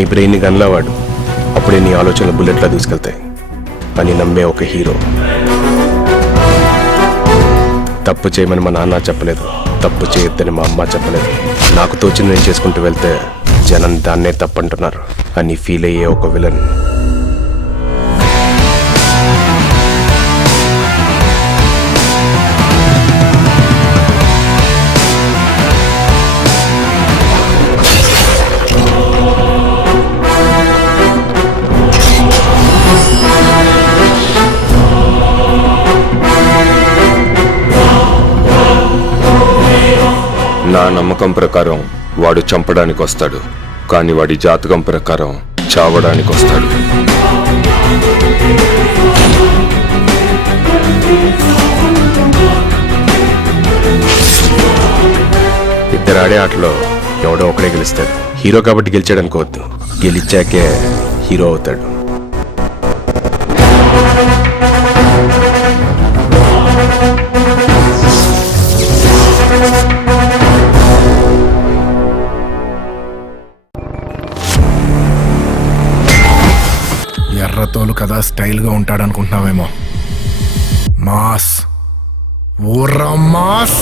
నీ బ్రెయిన్ని గన్లా వాడు, అప్పుడే నీ ఆలోచనలు బుల్లెట్లా దూసుకెళ్తాయి అని నమ్మే ఒక హీరో. తప్పు చేయమని మా నాన్న చెప్పలేదు, తప్పు చేయొద్దని మా అమ్మ చెప్పలేదు. నాకు తోచింది నేను చేసుకుంటూ వెళ్తే జనం దాన్నే తప్పంటున్నారు అని ఫీల్ అయ్యే ఒక విలన్. నా నమ్మకం ప్రకారం వాడు చంపడానికి వస్తాడు, కానీ వాడి జాతకం ప్రకారం చావడానికి వస్తాడు. ఇద్దరు ఆడే ఆటలో ఎవడో ఒకడే గెలుస్తాడు. హీరో కాబట్టి గెలిచాడు అనుకోవద్దు, గెలిచాకే హీరో అవుతాడు. ఎర్రతోలు కదా స్టైల్గా ఉంటాడనుకుంటున్నావేమో. Mass, ఊర్రా mass.